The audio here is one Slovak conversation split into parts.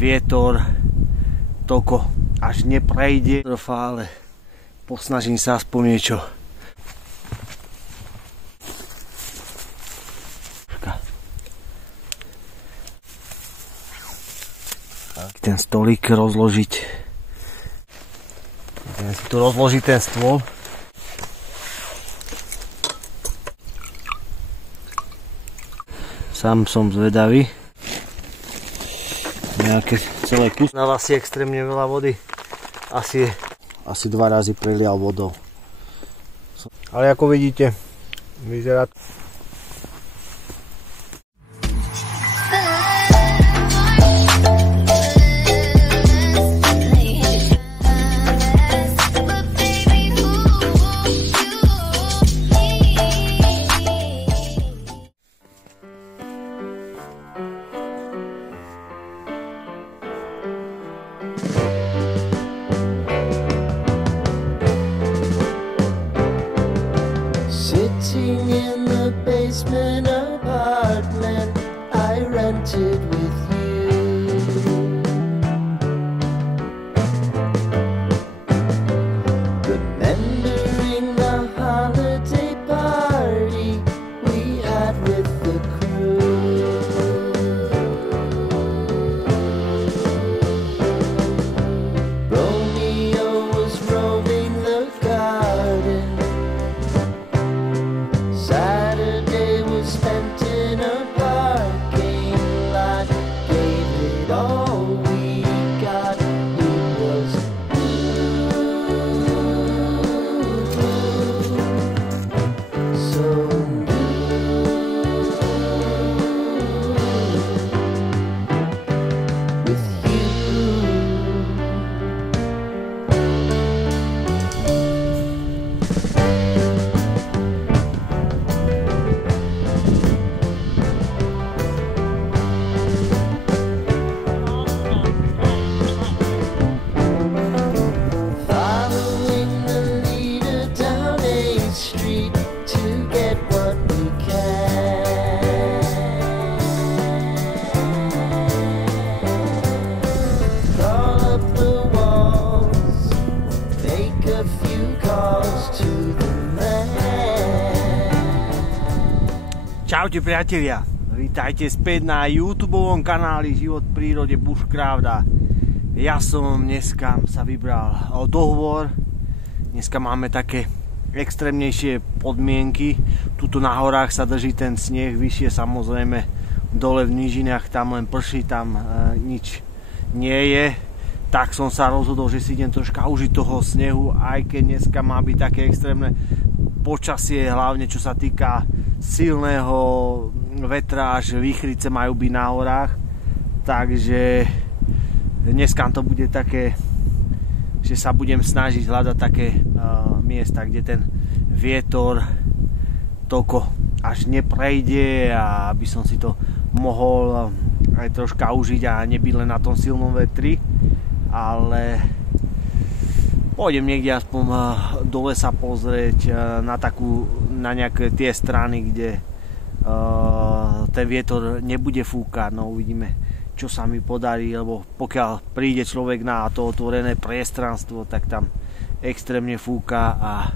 vietor toľko až neprejde, ale posnažím sa aspoň niečo. Ten stolík rozložiť. Idem si tu rozložiť ten stôl. Sám som zvedavý. Nejaké celé kus. Na vás je extrémne veľa vody. Asi 2 razy prelial vodou. Ale ako vidíte, vyzerá to. Sitting in the basement apartment I rented with you, remembering the holiday party we had with the crew. Romeo was roaming the garden, Saturday was spent in a parking lot, gave it all we got, it was so with you. Following the leader down 8th Street to get what we can. Crawl up the walls, make a few calls to the man. Čaute priatelia, vítajte späť na YouTubeovom kanáli Život v prírode Bushcraft. Ja som dneska sa vybral o dohovor. Dneska máme také extrémnejšie podmienky. Tuto na horách sa drží ten sneh, vyššie samozrejme dole v nížinách tam len prší, tam nič nie je. Tak som sa rozhodol, že si idem troška užiť toho snehu, aj keď dneska má byť také extrémne počasie, hlavne čo sa týka silného vetra, až výchrice majú byť na horách. Takže dneska to bude také, že sa budem snažiť hľadať také miesta, kde ten vietor toľko až neprejde, a aby som si to mohol aj troška užiť a nebyť len na tom silnom vetri. Ale pôjdem niekde aspoň do lesa pozrieť na nejaké tie strany, kde ten vietor nebude fúkať. No uvidíme, čo sa mi podarí, lebo pokiaľ príde človek na to otvorené priestranstvo, tak tam extrémne fúka a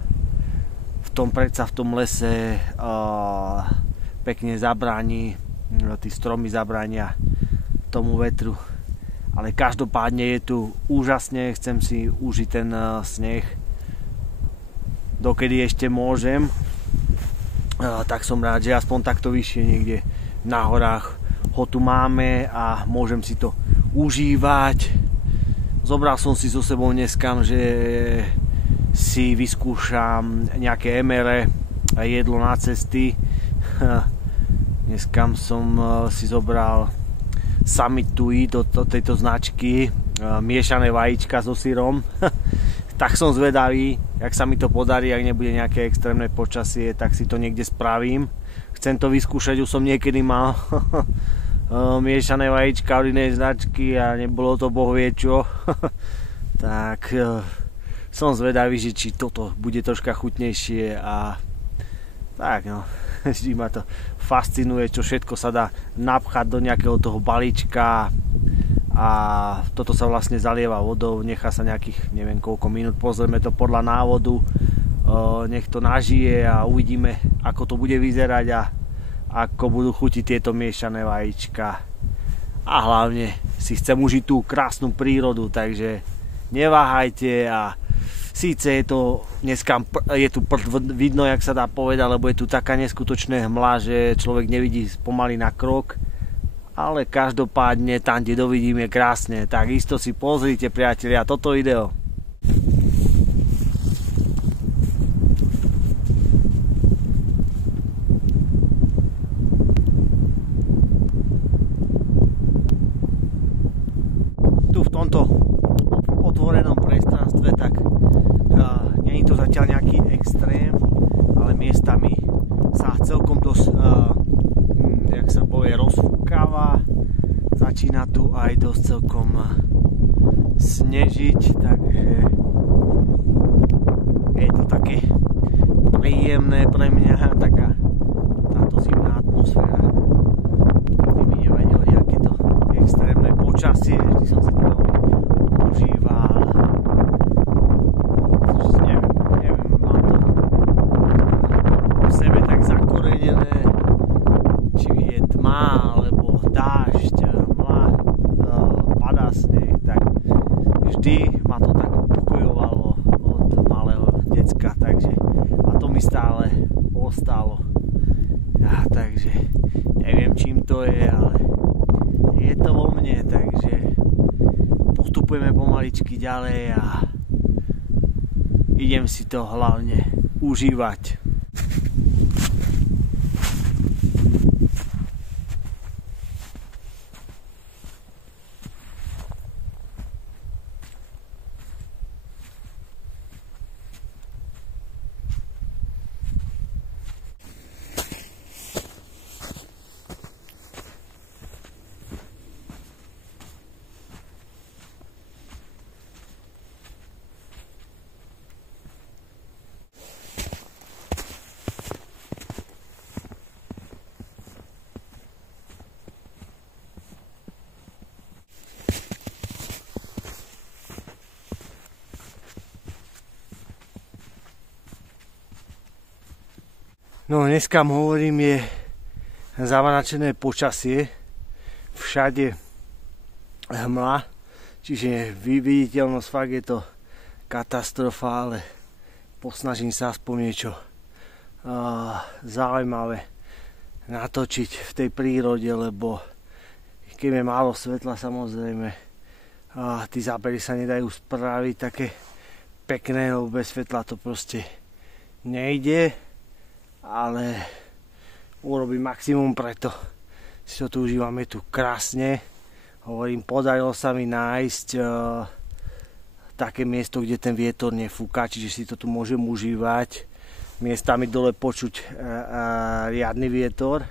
v tom lese pekne zabráni, tí stromy zabránia tomu vetru. Ale každopádne je tu úžasne, chcem si užiť ten sneh, dokedy ešte môžem. Tak som rád, že aspoň takto vyššie niekde na horách ho tu máme a môžem si to užívať. Zobral som si so sebou dneska, že si vyskúšam nejaké emere a jedlo na cesty. Dneska som si zobral Summit to Eat od tejto značky, miešané vajíčka so syrom. Tak som zvedavý, jak sa mi to podarí, ak nebude nejaké extrémne počasie, tak si to niekde spravím. Chcem to vyskúšať, už som niekedy mal miešané vajíčka od inej značky a nebolo to boh vie čo. Tak som zvedavý, že či toto bude troška chutnejšie a tak no. Vždy ma to fascinuje, čo všetko sa dá napchať do nejakého toho balíčka a toto sa vlastne zalieva vodou, nechá sa nejakých neviem koľko minút, pozrieme to podľa návodu, nech to nažije a uvidíme ako to bude vyzerať a ako budú chutiť tieto miešané vajíčka. A hlavne si chcem užiť tú krásnu prírodu, takže neváhajte. A síce je to dneska je tu vidno, jak sa dá povedať, lebo je tu taká neskutočná hmla, že človek nevidí pomaly na krok, ale každopádne tam, kde dovidím, je krásne. Takisto si pozrite, priatelia, toto video. Tu v tomto otvorenom priestranstve, tak nie je to zatiaľ nejaký extrém, ale miestami sa celkom dosť jak sa povie, rozfúkáva. Začína tu aj dosť celkom snežiť, takže je to také príjemné pre mňa, taká táto zimná atmosféra. Nikdy mi nevadilo nejaké to extrémne počasie, vždy som si to užíval. Neviem, mám to v sebe tak zakorenené, či je tma, alebo dážď, mlha, padá sneh, tak vždy ma to tak upokojovalo od malého decka, takže a to mi stále ostalo. Takže neviem čím to je, ale je to vo mne, takže postupujeme pomaličky ďalej a idem si to hlavne užívať. No dneska hovorím, je zavanačené počasie, všade hmla, čiže viditeľnosť fakt je to katastrofa, ale posnažím sa aspoň niečo zaujímavé natočiť v tej prírode, lebo keď je málo svetla, samozrejme tí zábery sa nedajú spraviť také pekné, lebo bez svetla to proste nejde. Ale urobím maximum preto. Si to tu užívame tu krásne. Hovorím, podarilo sa mi nájsť také miesto, kde ten vietor nefúka, čiže si to tu môžem užívať. Miestami dole počuť riadny vietor,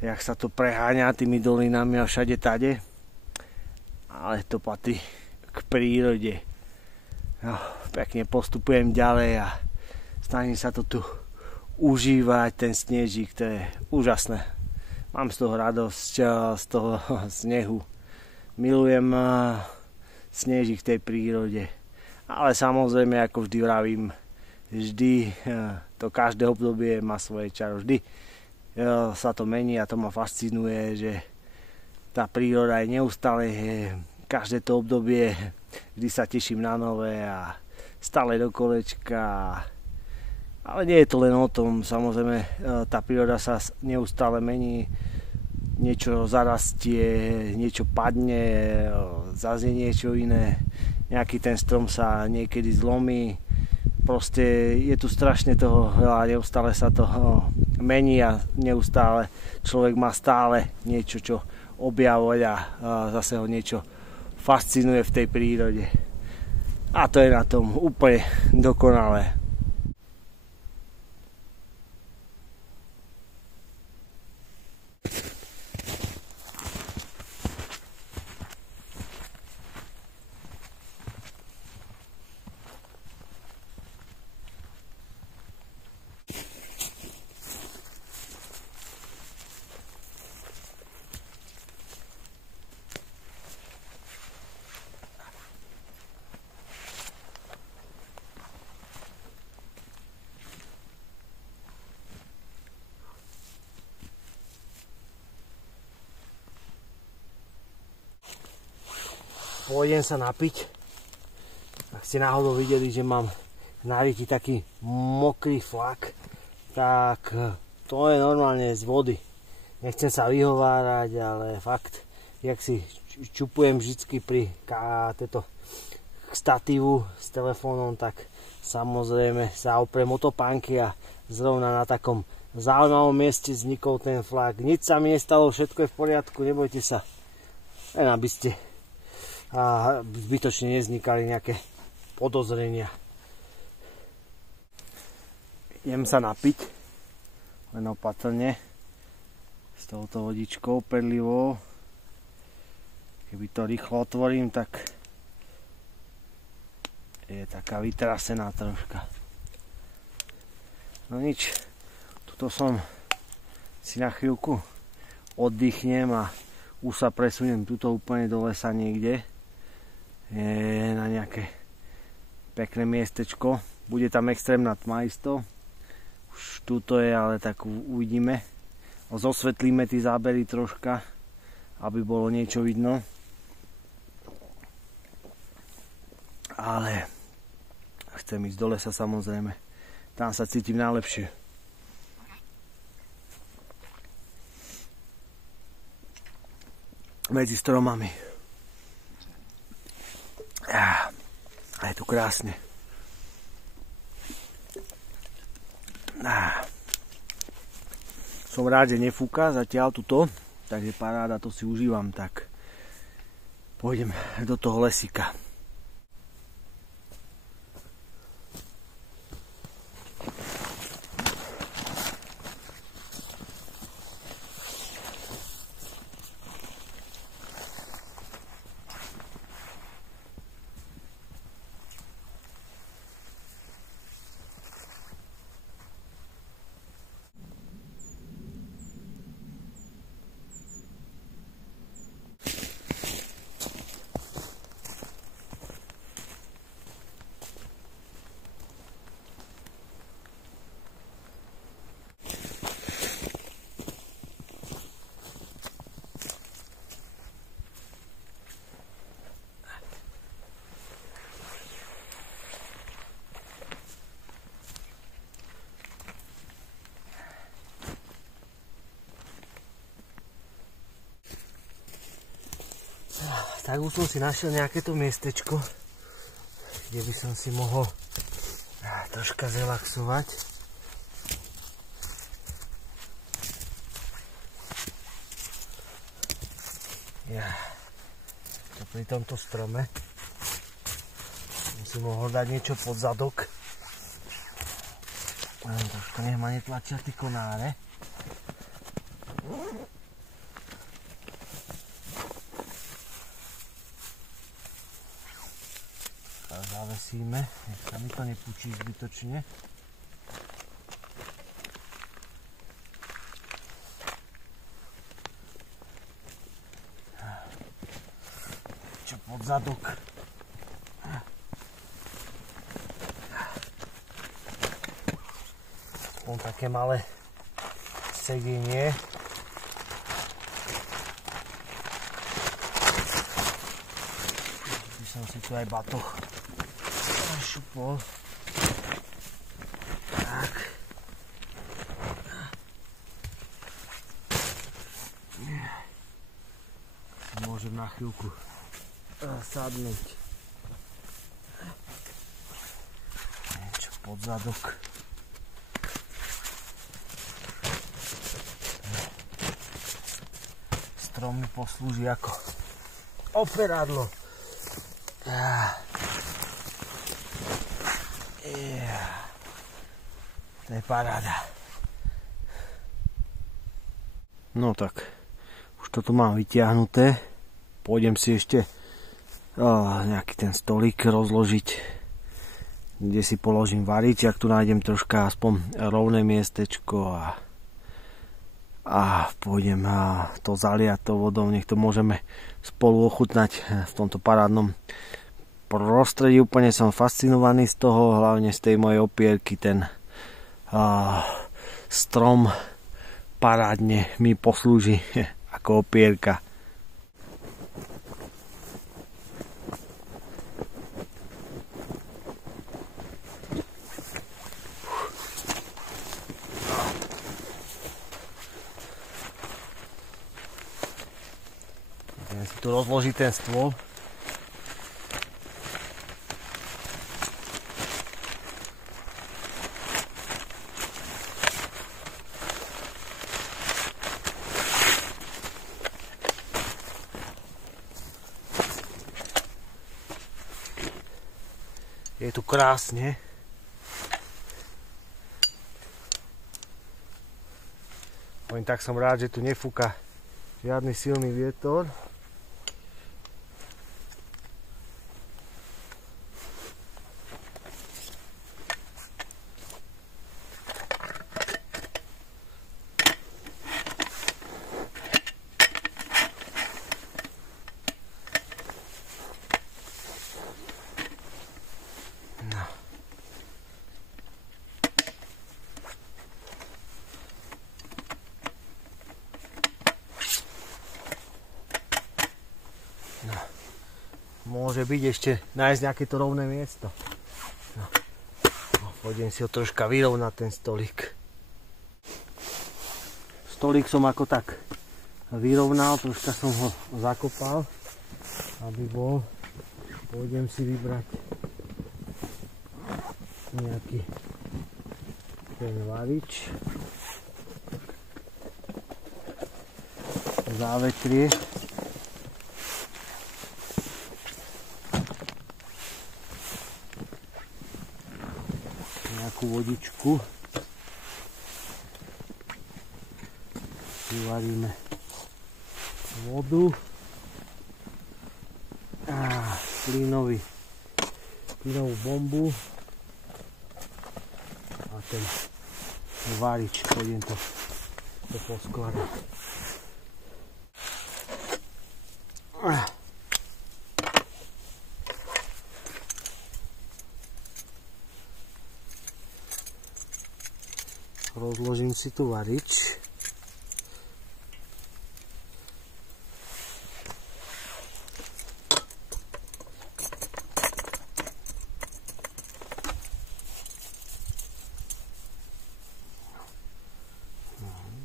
jak sa to preháňa tými dolinami a všade tade. Ale to patrí k prírode. No, pekne postupujem ďalej a snažím sa to tu užívať, ten snežík, to je úžasné. Mám z toho radosť, z toho snehu. Milujem snežík v tej prírode. Ale samozrejme, ako vždy vravím, vždy to každé obdobie má svoje čaro. Vždy sa to mení a to ma fascinuje, že tá príroda je neustále, každé to obdobie, vždy sa teším na nové a stále do kolečka. Ale nie je to len o tom, samozrejme tá príroda sa neustále mení, niečo zarastie, niečo padne, zase niečo iné, nejaký ten strom sa niekedy zlomí, proste je tu strašne toho veľa, neustále sa to mení a neustále človek má stále niečo, čo objavovať a zase ho niečo fascinuje v tej prírode. A to je na tom úplne dokonalé. pôjdem sa napiť. Ak ste náhodou videli, že mám na ryti taký mokrý flak, tak to je normálne z vody. Nechcem sa vyhovárať, ale fakt, jak si čupujem vždycky pri této statívu s telefónom, tak samozrejme sa opriem o topánky a zrovna na takom zaujímavom mieste vznikol ten flak. Nič sa mi nestalo, všetko je v poriadku, nebojte sa. Len aby ste zbytočne nevznikali nejaké podozrenia. Idem sa napiť, len opatrne, s touto vodičkou perlivou. Keby to rýchlo otvorím, tak je taká vytrasená troška. No nič, tuto som si na chvíľku oddychnem a už sa presuniem tuto úplne do lesa niekde. Je na nejaké pekné miestečko. Bude tam extrémna tma isto. Už tuto je, ale tak uvidíme. Zosvetlíme tie zábery troška, aby bolo niečo vidno. Ale chcem ísť do lesa samozrejme. Tam sa cítim najlepšie. Medzi stromami. A je tu krásne. Som rád, že nefúka zatiaľ tuto, takže paráda, to si užívam, tak pôjdem do toho lesíka. Tak už som si našiel nejaké to miestečko, kde by som si mohol troška zrelaxovať. To pri tomto strome som si mohol dať niečo pod zadok. Troška nech ma netlačia tí konáre. Zavesíme, nech sa mi to nepúčí zbytočne. Čo pod zadok. Aspoň také malé sedenie. By som si tu aj batoh šupol. Tak. Môžem na chvíľku sadnúť. Niečo pod zadok. Strom mi poslúži ako operadlo. To je paráda. No tak, už toto mám vytiahnuté. Pôjdem si ešte nejaký ten stolík rozložiť, kde si položím variť, ak tu nájdem troška aspoň rovné miestečko a pôjdem to zaliať tou vodou, nech to môžeme spolu ochutnať v tomto parádnom prostredí. Úplne som fascinovaný z toho, hlavne z tej mojej opierky. Ten strom parádne mi poslúži ako opierka. Idem si tu rozložiť ten stôl. Je tu krásne. Len tak som rád, že tu nefúka žiadny silný vietor. Môže byť ešte nájsť nejaké to rovné miesto. No. Poďme si ho troška vyrovnať ten stolík. Stolík som ako tak vyrovnal, troška som ho zakopal, aby bol. Pôjdem si vybrať nejaký ten varič. Závetrie. Nejakú vodičku. Vyvaríme vodu. Plynovú bombu. A ten varič. Pôjdem to poskladať. Rozložím si tu varič.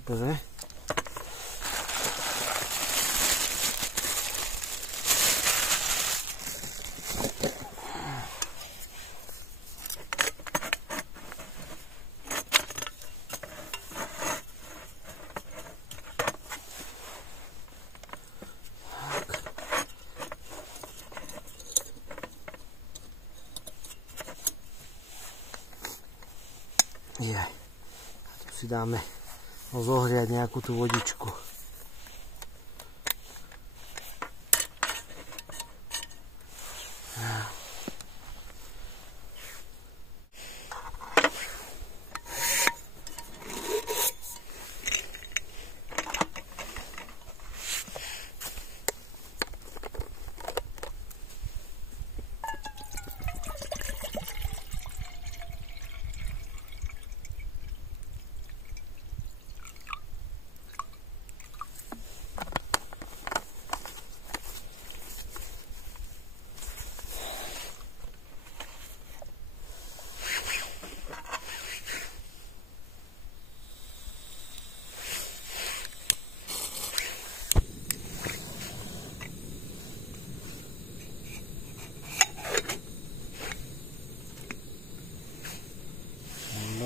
Dobre. A tu si dáme zohriať nejakú tú vodičku.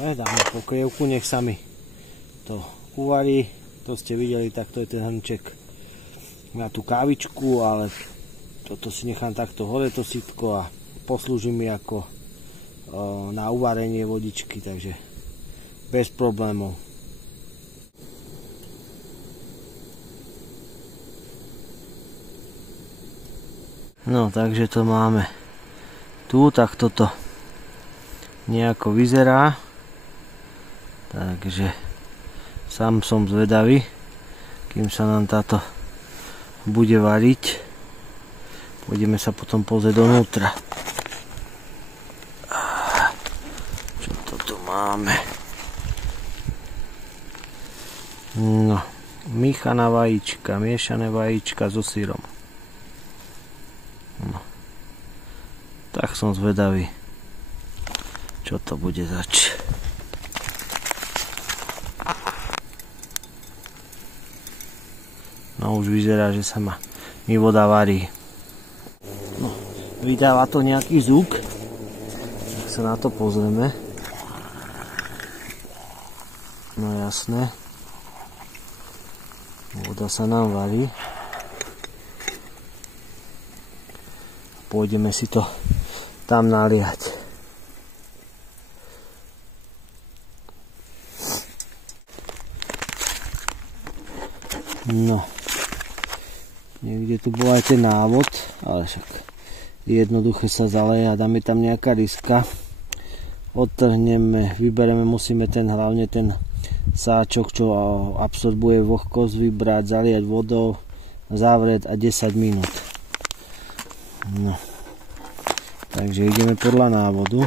Dáme pokrievku, nech sa mi to uvarí. To ste videli, tak to je ten hrnček na tú kávičku, ale toto si nechám takto hore to sitko a poslúži mi ako na uvarenie vodičky, takže bez problémov. No, takže to máme tu, tak toto nejako vyzerá. Takže sám som zvedavý, kým sa nám táto bude variť. Pôjdeme sa potom pozrieť donútra. Čo to tu máme? No, míchaná vajíčka, miešané vajíčka so syrom. No. Tak som zvedavý, čo to bude zač. No už vyzerá, že sa má mi voda varí. No, vydáva to nejaký zvuk, tak sa na to pozrieme. No jasné, voda sa nám varí. Pôjdeme si to tam naliať. No, niekde tu bol aj ten návod, ale však jednoduché sa zaleje a dáme tam nejaká ryska. Odtrhneme, vybereme, musíme hlavne ten sáčok, čo absorbuje vlhkosť, vybrať, zaliať vodou, zavrieť a 10 minút. No, takže ideme podľa návodu,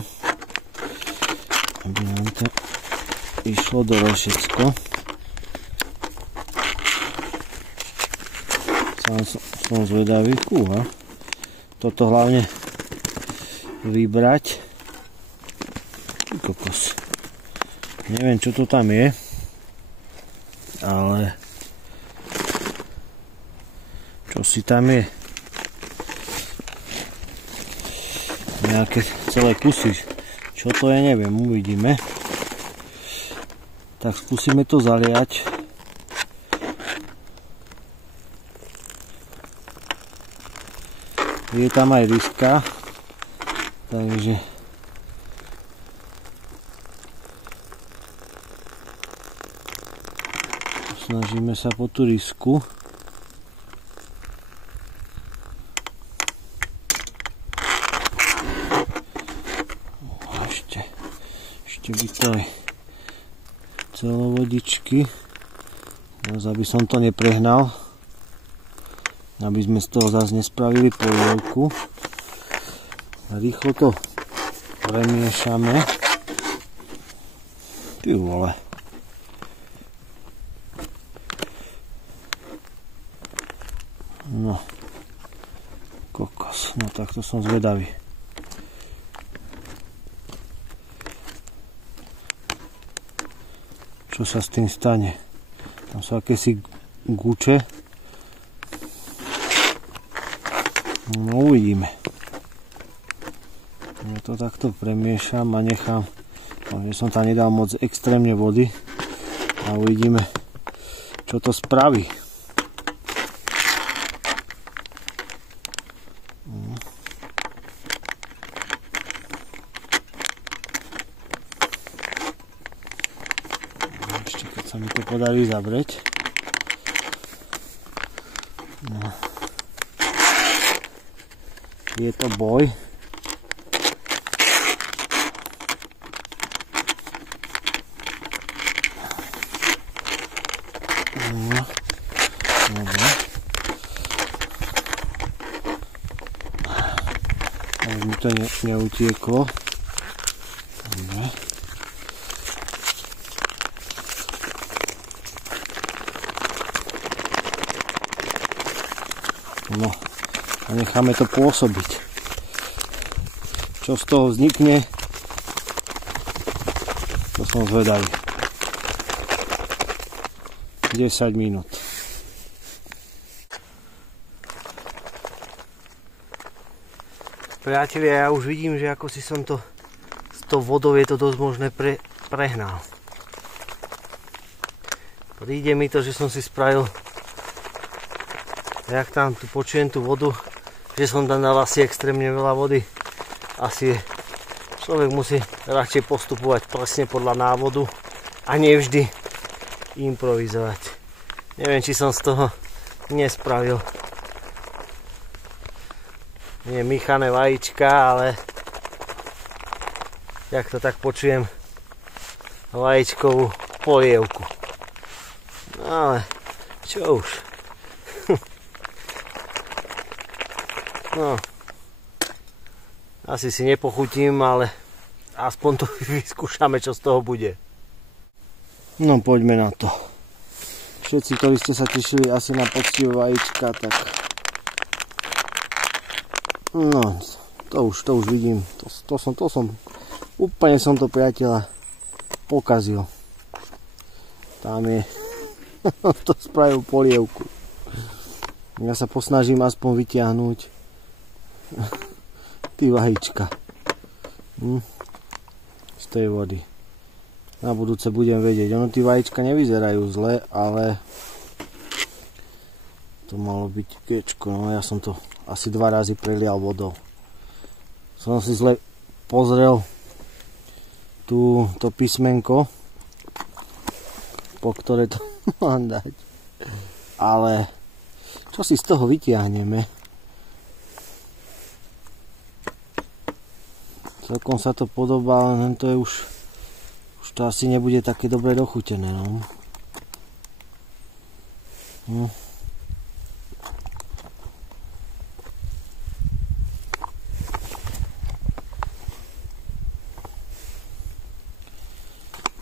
aby nám to išlo do rošecko. Som zvedavý, kúha. Toto hlavne vybrať. Kokos. Neviem, čo to tam je, ale čo si tam je? Nejaké celé kusy. Čo to je, neviem, uvidíme. Tak skúsime to zaliať. Je tam aj ryska, takže snažíme sa po tú rysku. Ešte by to aj celovodičky, aby som to neprehnal. Aby sme z toho zase nespravili polievku. Rýchlo to premiešame. Ty vole. No. Kokos. No tak to som zvedavý. Čo sa s tým stane? Tam sú akési guče. No uvidíme. Ja to takto premiešam a nechám, že som tam nedal moc extrémne vody a uvidíme, čo to spraví. Ešte keď sa mi to podarí zavrieť. No. Je to boj. No. Dobre. Už mi to neutieklo. Dobre. No. A necháme to pôsobiť. Čo z toho vznikne, to som zvedavý. 10 minút. Priatelia, ja už vidím, že ako si som to s tou vodou je to dosť možné prehnal. Príde mi to, že som si spravil, jak tam tu počujem tú vodu, že som tam dal asi extrémne veľa vody. Asi človek musí radšej postupovať presne podľa návodu a nevždy improvizovať. Neviem, či som z toho nespravil nie míchané vajíčka, ale jak to tak počujem, vajíčkovú polievku. No ale čo už. No, asi si nepochutím, ale aspoň to vyskúšame, čo z toho bude. No, poďme na to. Všetci, ktorí ste sa tešili asi na poctivé vajíčka, tak... No, to už vidím. To som úplne som to, priateľa, pokazil. Tam je... to spravil polievku. Ja sa posnažím aspoň vytiahnuť ty vajíčka z tej vody. Na budúce budem vedieť. Ono tí vajíčka nevyzerajú zle, ale to malo byť kečko. No ja som to asi 2 razy prelial vodou. Som si zle pozrel to písmenko, po ktoré to mám dať. Ale čo si z toho vytiahneme? Celkom sa to podobá, len to je už to asi nebude také dobre dochutené, no.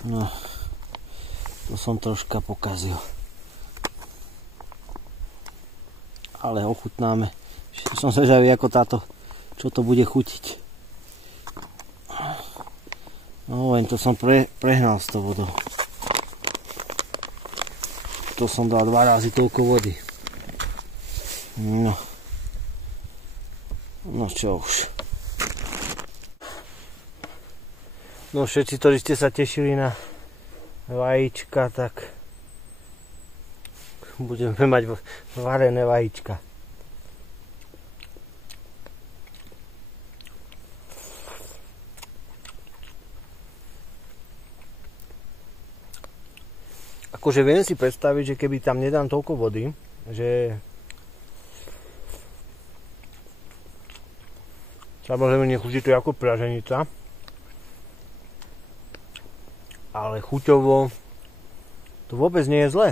No, to som troška pokazil. Ale ochutnáme. Som zvedavý, ako táto, čo to bude chutiť. No len to som prehnal s tou vodou. To som dal 2 razy toľko vody. No. No čo už. No všetci, ktorí ste sa tešili na vajíčka, tak budeme mať varené vajíčka. Akože viem si predstaviť, že keby tam nedám toľko vody, že samozrejme nechutí to ako praženica, ale chuťovo to vôbec nie je zlé.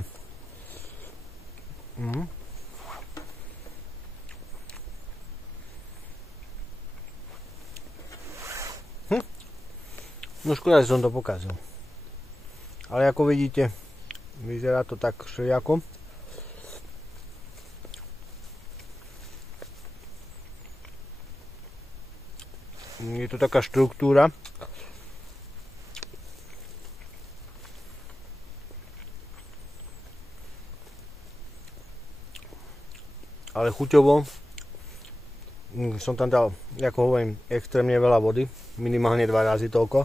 No škoda, že som to pokazil. Ale ako vidíte, vyzerá to tak všelijako. Je to taká štruktúra. Ale chuťovo som tam dal, ako hovorím, extrémne veľa vody. Minimálne 2 razy toľko.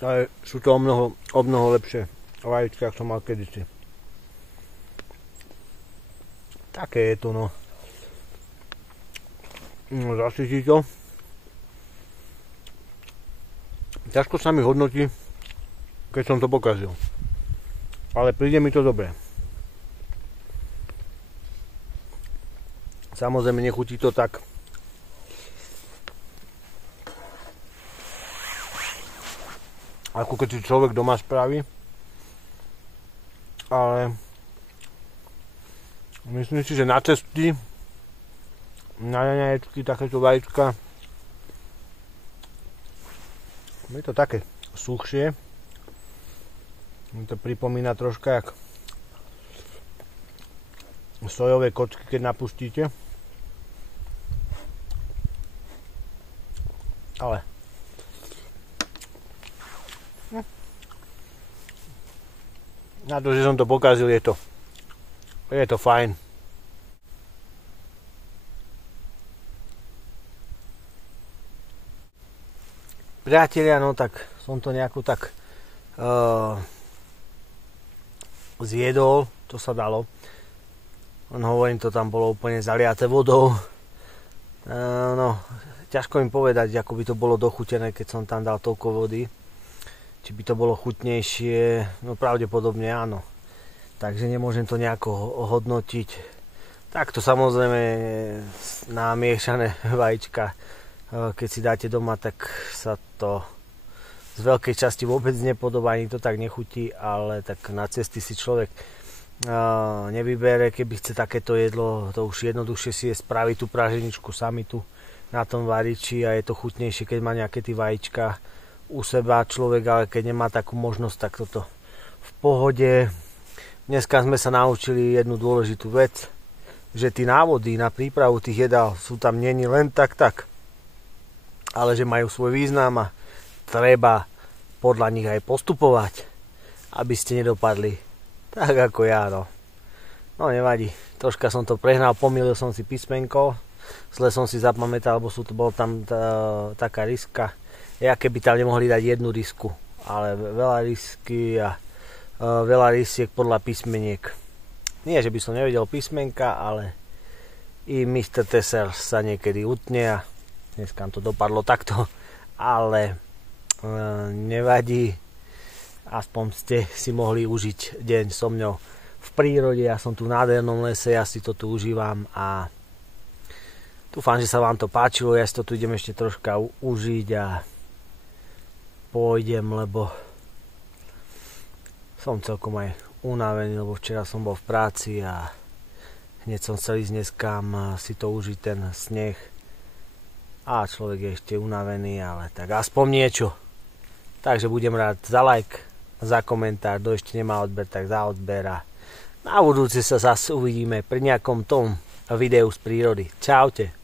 Ale sú to o mnoho lepšie vajíčka, ako som mal kedysi. Také je to, no. No, zasytí to. Ťažko sa mi hodnotí, keď som to pokazil. Ale príde mi to dobre. Samozrejme, nechutí to tak, ako keď si človek doma spraví. Ale myslím si, že na cesty, na raňaječky, takéto vajíčka, je to také suchšie. Mi to pripomína troška jak sojové kocky, keď napustíte. Ale na to, že som to pokazil, je to fajn. Priatelia, no tak som to nejako tak zjedol, to sa dalo. Len hovorím, to tam bolo úplne zaliaté vodou. No, ťažko im povedať, ako by to bolo dochutené, keď som tam dal toľko vody. Či by to bolo chutnejšie, no pravdepodobne áno. Takže nemôžem to nejako hodnotiť. Takto samozrejme na miešané vajíčka, keď si dáte doma, tak sa to z veľkej časti vôbec nepodobá, ani to tak nechutí, ale tak na cesty si človek nevybere, keby chce takéto jedlo, to už jednoduchšie si je spraviť tú praženičku sami tu na tom variči a je to chutnejšie, keď má nejaké tí vajíčka u seba človek, ale keď nemá takú možnosť, tak toto v pohode. Dneska sme sa naučili jednu dôležitú vec, že tí návody na prípravu tých jedál sú tam neni len tak, ale že majú svoj význam a treba podľa nich aj postupovať, aby ste nedopadli tak ako ja, no. No nevadí, troška som to prehnal, pomýlil som si písmenko, zle som si zapamätal, lebo bola tam taká riska. Ja keby tam nemohli dať jednu risku, ale veľa risky a veľa rysiek podľa písmeniek. Nie, že by som nevedel písmenka, ale i Mr. Tesser sa niekedy utne a dneska to dopadlo takto, ale nevadí, aspoň ste si mohli užiť deň so mňou v prírode. Ja som tu v nádhernom lese, ja si to tu užívam a dúfam, že sa vám to páčilo. Ja si to tu idem ešte troška užiť a pôjdem, lebo som celkom aj unavený, lebo včera som bol v práci a hneď som chcel ísť dneskám si to užiť, ten sneh, a človek je ešte unavený, ale tak aspoň niečo. Takže budem rád za like, za komentár, kto ešte nemá odber, tak za odber a na budúce sa zase uvidíme pri nejakom tom videu z prírody. Čaute.